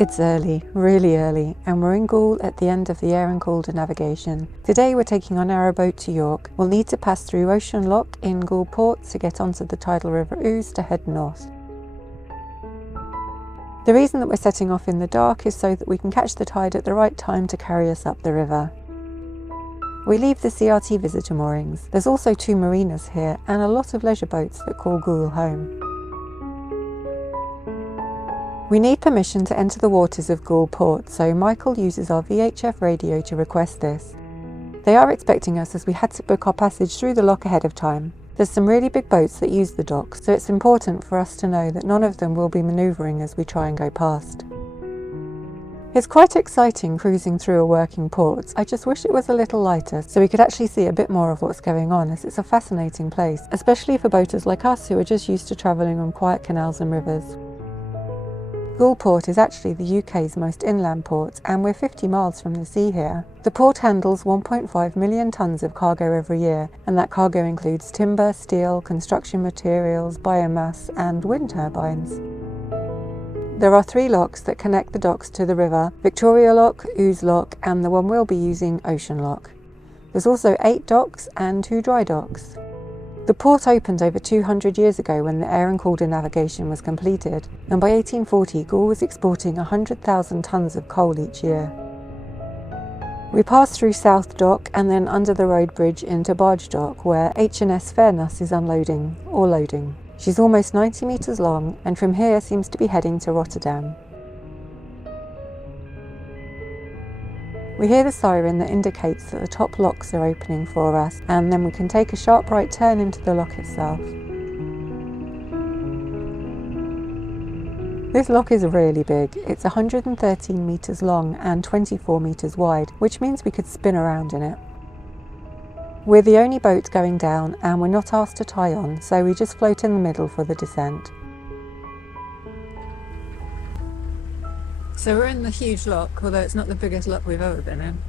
It's early, really early, and we're in Goole at the end of the Aire and Calder navigation. Today we're taking our narrowboat to York. We'll need to pass through Ocean Lock in Goole Port to get onto the tidal river Ouse to head north. The reason that we're setting off in the dark is so that we can catch the tide at the right time to carry us up the river. We leave the CRT visitor moorings. There's also 2 marinas here and a lot of leisure boats that call Goole home. We need permission to enter the waters of Goole Port, so Michael uses our VHF radio to request this. They are expecting us as we had to book our passage through the lock ahead of time. There's some really big boats that use the dock, so it's important for us to know that none of them will be manoeuvring as we try and go past. It's quite exciting cruising through a working port. I just wish it was a little lighter so we could actually see a bit more of what's going on, as it's a fascinating place, especially for boaters like us who are just used to travelling on quiet canals and rivers. Goole Port is actually the UK's most inland port, and we're 50 miles from the sea here. The port handles 1.5 million tonnes of cargo every year, and that cargo includes timber, steel, construction materials, biomass and wind turbines. There are 3 locks that connect the docks to the river: Victoria Lock, Ouse Lock and the one we'll be using, Ocean Lock. There's also 8 docks and 2 dry docks. The port opened over 200 years ago when the Aire and Calder navigation was completed, and by 1840 Goole was exporting 100,000 tonnes of coal each year. We passed through South Dock and then under the road bridge into Barge Dock, where H&S Fairness is unloading, or loading. She's almost 90 metres long and from here seems to be heading to Rotterdam. We hear the siren that indicates that the top locks are opening for us, and then we can take a sharp right turn into the lock itself. This lock is really big. It's 113 metres long and 24 metres wide, which means we could spin around in it. We're the only boat going down and we're not asked to tie on, so we just float in the middle for the descent. So we're in the huge lock, although it's not the biggest lock we've ever been in.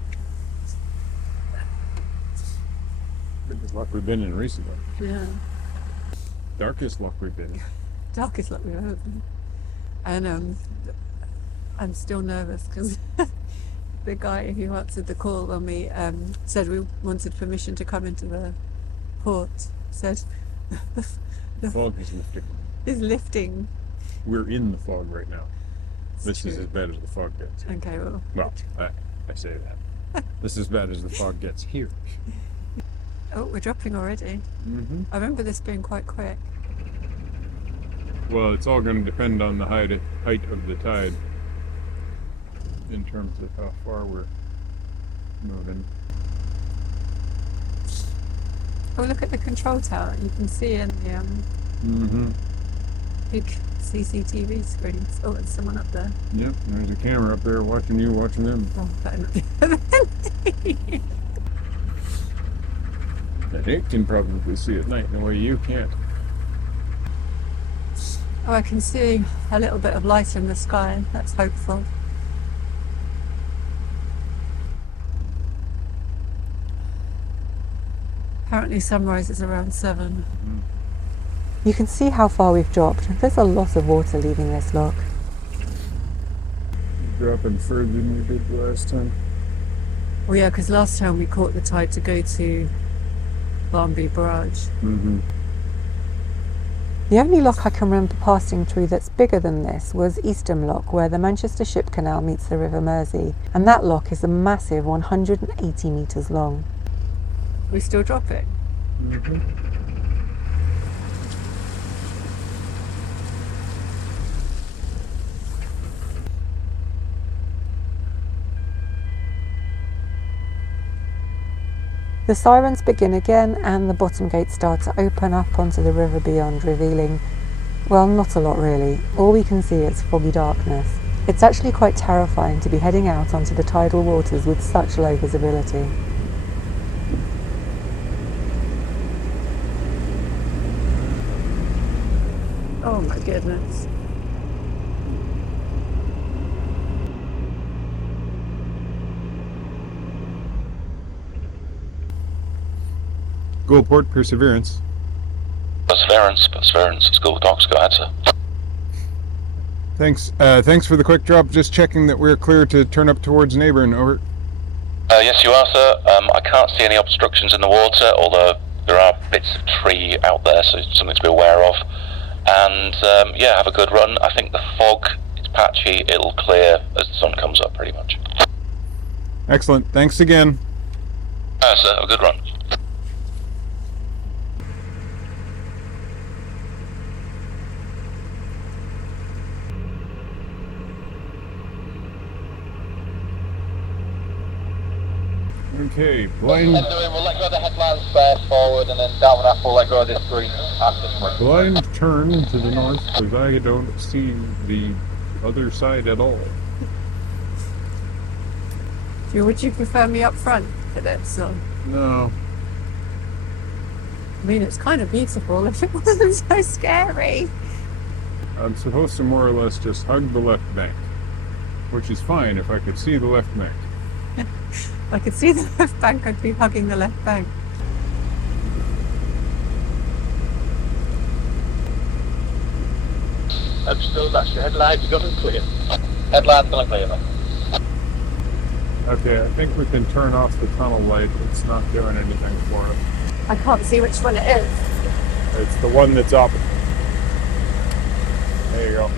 Biggest lock we've been in recently. Yeah. Darkest lock we've been in. Darkest lock we've ever been in. And I'm still nervous because the guy who answered the call when we said we wanted permission to come into the port said The fog is lifting. Is lifting. We're in the fog right now. This is as bad as the fog gets. Okay, well. Well, I say that. This is as bad as the fog gets here. Oh, we're dropping already. Mm-hmm. I remember this being quite quick. Well, it's all going to depend on the height of the tide in terms of how far we're moving. Oh, look at the control tower. You can see in the big CCTV screens. Oh, there's someone up there. Yep, there's a camera up there watching you, watching them. Oh, better not do that. It can probably see at night in a way you can't. Oh, I can see a little bit of light in the sky. That's hopeful. Apparently sunrise is around 7. You can see how far we've dropped. There's a lot of water leaving this lock. Dropping further than we did the last time. Well, yeah, because last time we caught the tide to go to Barnby Barrage. The only lock I can remember passing through that's bigger than this was Eastham Lock, where the Manchester Ship Canal meets the River Mersey, and that lock is a massive 180 metres long. We're still dropping? The sirens begin again and the bottom gates start to open up onto the river beyond, revealing, well, not a lot really. All we can see is foggy darkness. It's actually quite terrifying to be heading out onto the tidal waters with such low visibility. Oh my goodness. Goole Port, Perseverance. Perseverance, Goole Docks, go ahead, sir. Thanks. Thanks for the quick drop. Just checking that we're clear to turn up towards Neighbourne. Over. Yes, you are, sir. I can't see any obstructions in the water, although there are bits of tree out there, so it's something to be aware of. And yeah, have a good run. I think the fog, it's patchy, it'll clear as the sun comes up, pretty much. Excellent. Thanks again. Sir, have a good run. Okay, blind. We'll let go of the headlands first forward, and then down and up we'll let go of this green after. Blind turn to the north because I don't see the other side at all. Would you prefer me up front for this? Or? No. I mean, it's kind of beautiful if it wasn't so scary. I'm supposed to more or less just hug the left bank, which is fine if I could see the left bank. If I could see the left bank, I'd be hugging the left bank. Still, that's your headlights gone and clear. Headlights gone and clear, man. Okay, I think we can turn off the tunnel light. It's not doing anything for us. I can't see which one it is. It's the one that's up. There you go.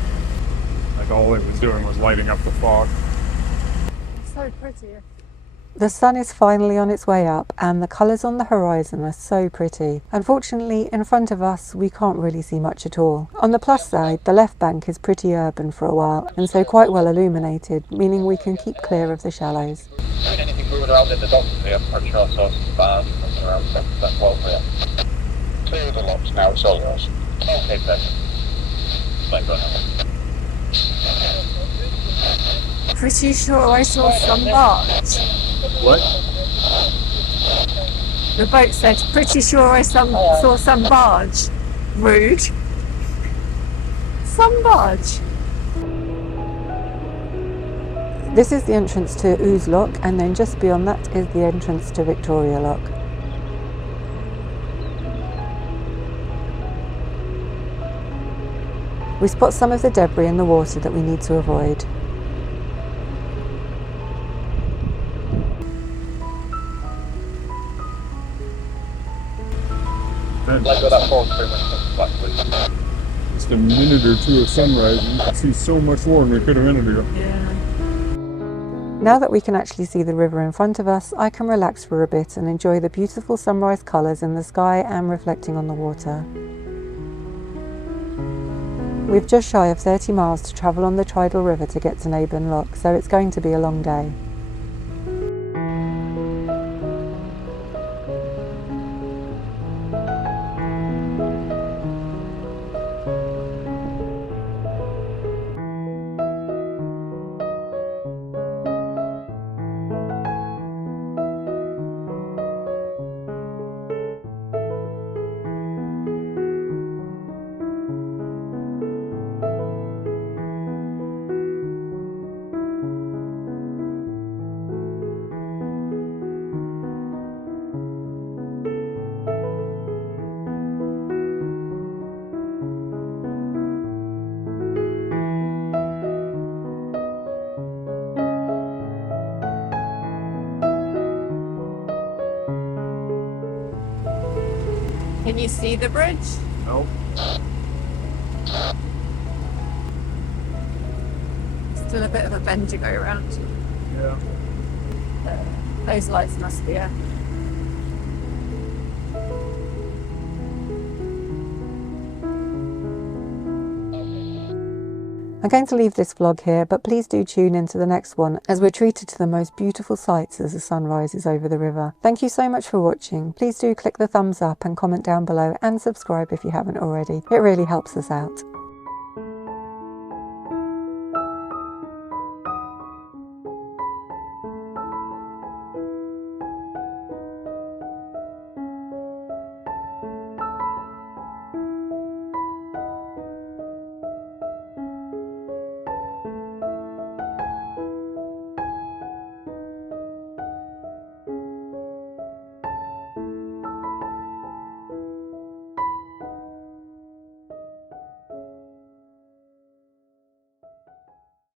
Like all it was doing was lighting up the fog. It's so pretty. The sun is finally on its way up and the colours on the horizon are so pretty. Unfortunately, in front of us, we can't really see much at all. On the plus side, the left bank is pretty urban for a while and so quite well illuminated, meaning we can keep clear of the shallows. Anything moving around in the docks here, I'm sure I saw some bars moving around, so that's well clear. Clear of the locks now, it's all yours. Okay, perfect. Thank you. Pretty sure I saw some barge. What? The boat said, pretty sure I saw some barge. Rude. Some barge. This is the entrance to Ouse Lock, and then just beyond that is the entrance to Victoria Lock. We spot some of the debris in the water that we need to avoid. Just a minute or two of sunrise and you can see so much more than we could a minute ago. Yeah. Now that we can actually see the river in front of us, I can relax for a bit and enjoy the beautiful sunrise colours in the sky and reflecting on the water. We've just shy of 30 miles to travel on the Tidal River to get to Neighbourne Lock, so it's going to be a long day. Can you see the bridge? Nope. Still a bit of a bend to go around. Yeah. Those lights must be I'm going to leave this vlog here, but please do tune into the next one as we're treated to the most beautiful sights as the sun rises over the river. Thank you so much for watching. Please do click the thumbs up and comment down below and subscribe if you haven't already. It really helps us out.